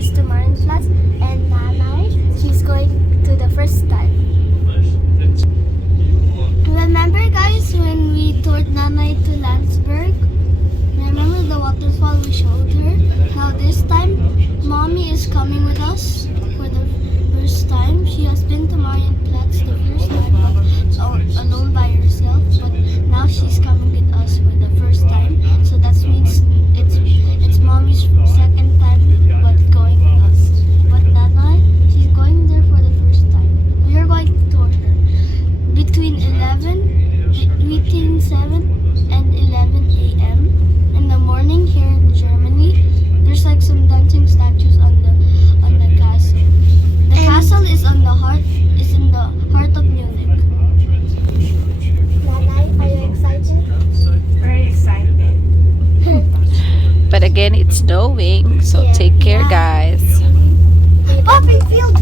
us to Marienplatz, and Nanay, she's going to the first time. Remember guys when we toured Nanay to Landsberg? Remember the waterfall we showed her? Now this time, Mommy is coming with us for the first time. She has been to Marienplatz the first time, but alone by herself. But now she's coming with us for the first time. So that means it's Mommy's second time, but going with us. But Nanay, she's going there for the first time. We are going to tour her between 7 and 11 a.m. in the morning here in Germany. There's like some dancing statues on the castle. The castle is in the heart of Munich. Nanay, are you excited? Very excited. But again, it's snowing, so Yeah. take care, guys. Poppy field.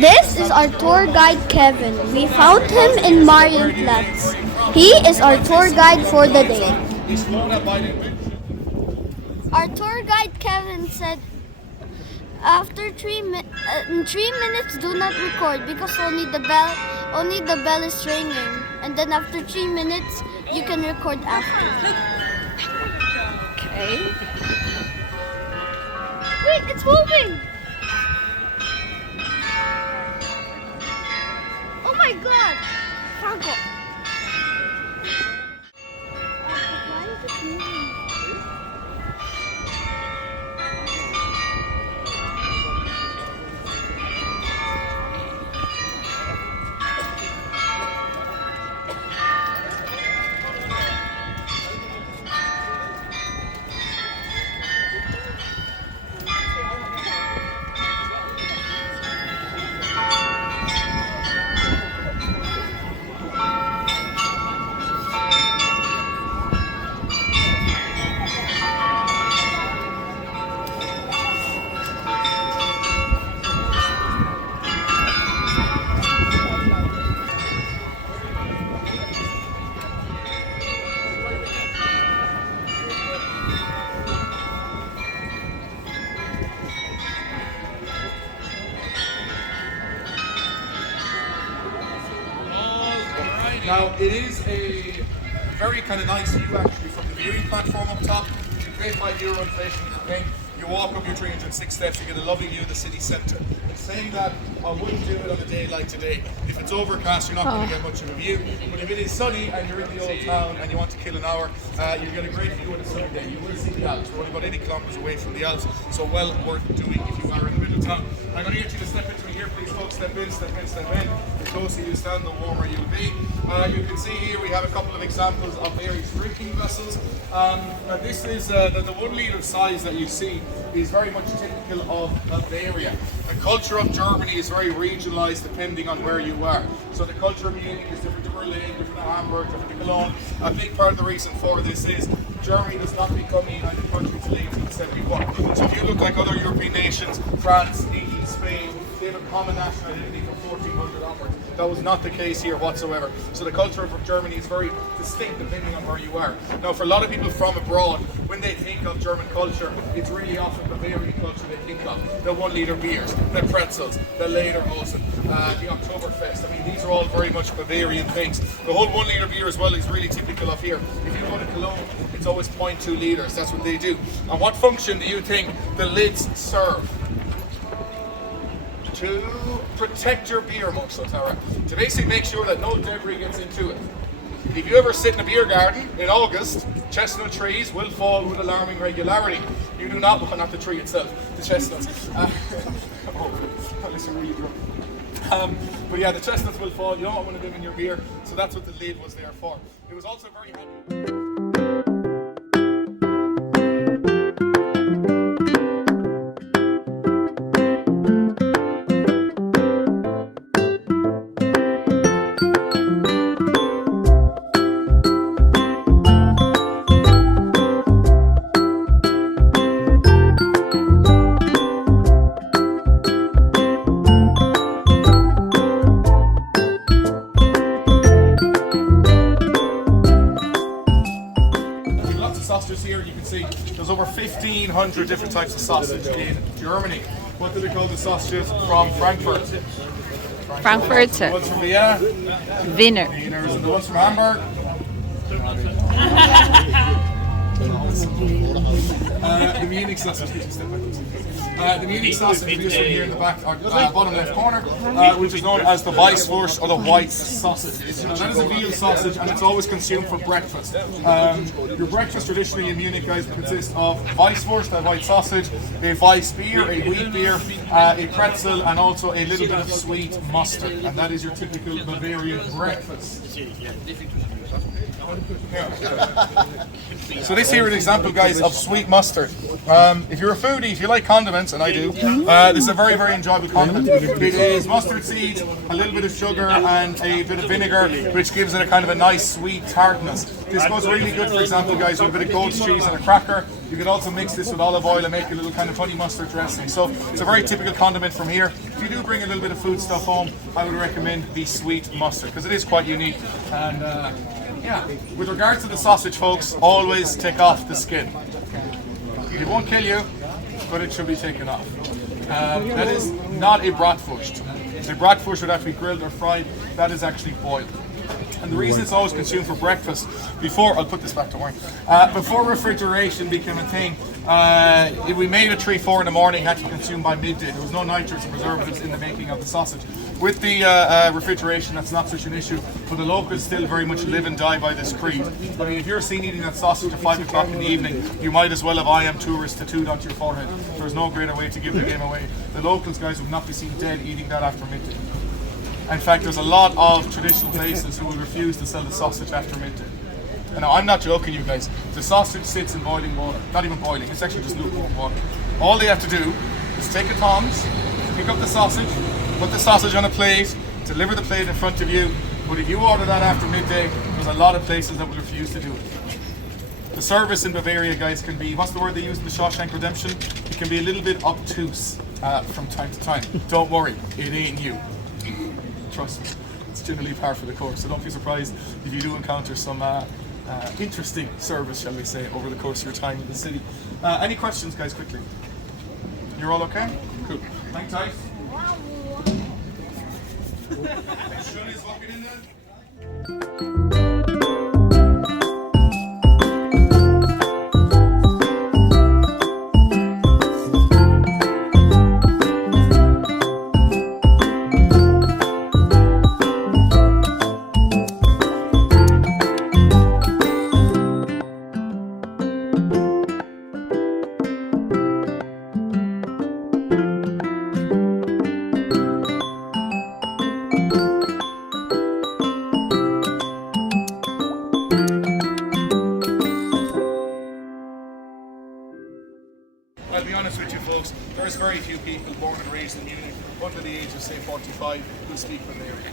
This is our tour guide Kevin. We found him in Marienplatz. He is our tour guide for the day. Our tour guide Kevin said after in 3 minutes do not record because only the bell is ringing, and then after 3 minutes you can record after. Okay. Wait, it's moving! Oh my god! Franco! Why is it moving? Now, it is a very kind of nice view actually from the viewing platform up top. You pay €5 inflation is a thing. You walk up your 306 steps, you get a lovely view of the city centre. Saying that, I wouldn't do it on a day like today. If it's overcast, you're not going to get much of a view. But if it is sunny and you're in the old town and you want to kill an hour, you get a great view on a sunny day. You will see the Alps. We're only about 80 kilometres away from the Alps, so well worth doing if you are in the middle of town. I'm going to get you to step into me here, please, folks. Step in, step in, step in. The closer you stand, the warmer you'll be. You can see here we have a couple of examples of various drinking vessels. This is the 1 litre size that you see is very much typical of Bavaria. The culture of Germany is very regionalised depending on where you are. So the culture of Munich is different to Berlin, different to Hamburg, different to Cologne. A big part of the reason for this is Germany does not become a united country until 1871. So if you look like other European nations, France, Italy, Spain, they have a common national identity from 1400 onwards. That was not the case here whatsoever. So the culture of Germany is very distinct depending on where you are. Now for a lot of people from abroad, when they think of German culture, it's really often Bavarian culture they think of. The 1 liter beers, the pretzels, the Lederhosen, the Oktoberfest. I mean, these are all very much Bavarian things. The whole 1 liter beer as well is really typical of here. If you go to Cologne, it's always 0.2 liters. That's what they do. And what function do you think the lids serve? To protect your beer, muscle, Tara. To basically make sure that no debris gets into it. If you ever sit in a beer garden in August, chestnut trees will fall with alarming regularity. You do not want, not the tree itself, the chestnuts. Listen, really drunk. But yeah, the chestnuts will fall. You don't want one of them in your beer, so that's what the lid was there for. It was also very handy. Sausages here, you can see there's over 1,500 different types of sausage in Germany. What do they call the sausages from Frankfurt? Frankfurt. The ones from Vienna? Wiener. Wieners. And the ones from Hamburg? The Munich sausage. The Munich sausage is from here in the back, bottom left corner, which is known as the Weisswurst or the white sausage. Now, that is a veal sausage and it's always consumed for breakfast. Your breakfast traditionally in Munich, guys, consists of Weisswurst, a white sausage, a Weiss beer, a wheat beer, a pretzel, and also a little bit of sweet mustard. And that is your typical Bavarian breakfast. So this here is an example, guys, of sweet mustard. If you're a foodie, if you like condiments, and I do, this is a very, very enjoyable condiment. It is mustard seeds, a little bit of sugar, and a bit of vinegar, which gives it a kind of a nice sweet tartness. This goes really good, for example, guys, with a bit of goat's cheese and a cracker. You could also mix this with olive oil and make a little kind of honey mustard dressing. So it's a very typical condiment from here. If you do bring a little bit of food stuff home, I would recommend the sweet mustard, because it is quite unique. And yeah, with regards to the sausage, folks, always take off the skin. It won't kill you, but it should be taken off. That is not a bratwurst. A bratwurst would have to be grilled or fried. That is actually boiled. And the reason it's always consumed for breakfast, before, I'll put this back to work, before refrigeration became a thing, if we made it 3-4 in the morning, it had to be consumed by midday. There was no nitrates and preservatives in the making of the sausage. With the refrigeration, that's not such an issue, but the locals still very much live and die by this creed. I mean, if you're seen eating that sausage at 5 o'clock in the evening, you might as well have "I am tourist" tattooed onto your forehead. There's no greater way to give the game away. The locals, guys, would not be seen dead eating that after midday. In fact, there's a lot of traditional places who will refuse to sell the sausage after midday. And now, I'm not joking, you guys. The sausage sits in boiling water. Not even boiling, it's actually just lukewarm water. All they have to do is take a tongs, pick up the sausage, put the sausage on a plate, deliver the plate in front of you. But if you order that after midday, there's a lot of places that will refuse to do it. The service in Bavaria, guys, can be, what's the word they use in the Shawshank Redemption? It can be a little bit obtuse from time to time. Don't worry, it ain't you. Trust me, it's generally par for the course, so don't be surprised if you do encounter some interesting service, shall we say, over the course of your time in the city. Any questions, guys, quickly? You're all okay? Cool. Hang tight. Schön ist Wochenende. I'll be honest with you, folks, there's very few people born and raised in Munich under the age of, say, 45 who speak Bavarian.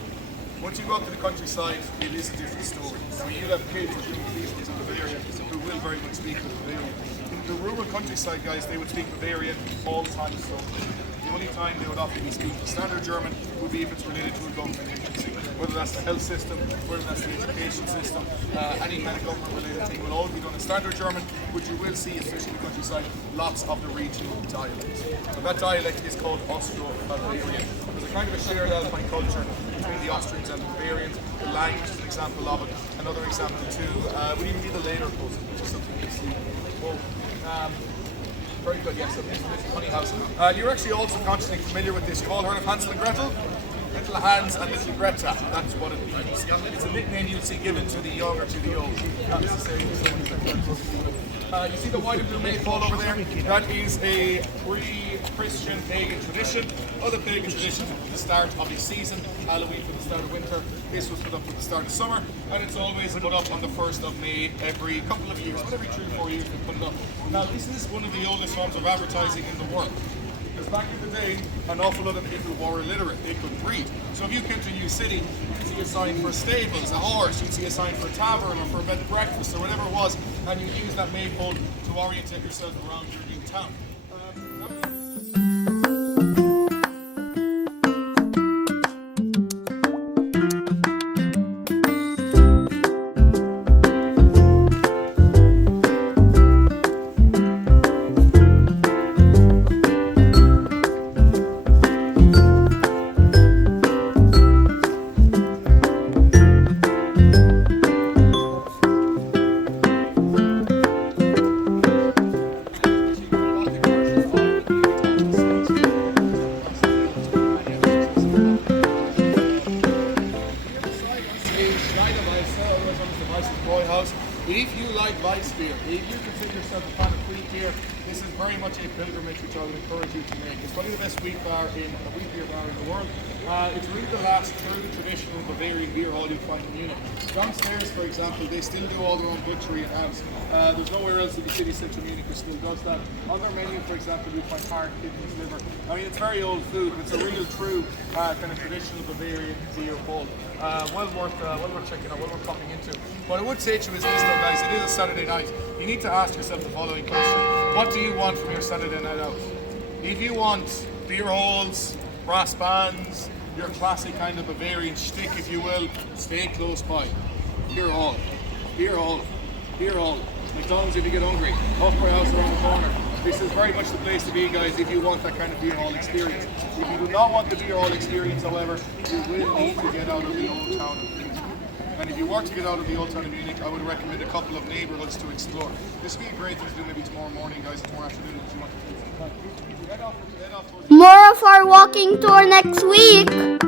Once you go out to the countryside, it is a different story. I mean, you'll have kids or young people in Bavaria who will very much speak Bavarian. In the rural countryside, guys, they would speak Bavarian all the time. So The only time they would often be speaking standard German would be if it's related to a government agency, whether that's the health system, whether that's the education system, any kind of government related thing will all be done in standard German, but you will see, especially in the countryside, lots of the regional dialects. So that dialect is called Austro-Bavarian. There's a kind of a shared Alpine culture between the Austrians and the Bavarians. The language is an example of it. Another example too would even be the later cousin, which is something you see. Well, very good, yes, so this is Honey House. You're actually also consciously familiar with this call. Heard of Hansel and Gretel? Little Hans and Little Greta. That's what it means. It's a nickname you'll see given to the young or to the old. Not necessarily to someone who's you see the white and blue maypole over there? That is a pre-Christian pagan tradition. Other pagan traditions at the start of the season. Halloween for the start of winter. This was put up at the start of summer. And it's always put up on the 1st of May every couple of years. But every 3 or 4 years we put it up. Now this is one of the oldest forms of advertising in the world. Because back in the day, an awful lot of people were illiterate. They couldn't read. So if you came to a new city, you'd see a sign for stables, a horse, you'd see a sign for a tavern or for a bed and breakfast or whatever it was, and you'd use that maypole to orientate yourself around your new town. If you like Weiss beer, if you consider yourself a fan of wheat beer, this is very much a pilgrimage which I would encourage you to make. It's probably the best wheat beer bar in the world. It's really the last true traditional Bavarian beer hall you'll find in Munich. Downstairs, for example, they still do all their own butchery and hams. There's nowhere else in the city centre of Munich which still does that. On their menu, for example, you'll find heart, kidneys, liver. I mean, it's very old food, but it's a real true kind of traditional Bavarian beer hall. Well worth checking out, well worth popping into. What I would say to you is this though, guys, it is a Saturday night. You need to ask yourself the following question. What do you want from your Saturday night out? If you want beer halls, brass bands, your classic kind of Bavarian shtick, if you will, stay close by. Beer hall, beer hall, beer hall. McDonald's if you get hungry, Hofbräu House around the corner. This is very much the place to be, guys, if you want that kind of beer hall experience. If you do not want the beer hall experience, however, you will need to get out of the old town of Munich. And if you were to get out of the old town of Munich, I would recommend a couple of neighbourhoods to explore. This would be a great thing to do maybe tomorrow morning, guys, tomorrow afternoon if you want to do it. Head off towards More of our walking tour next week.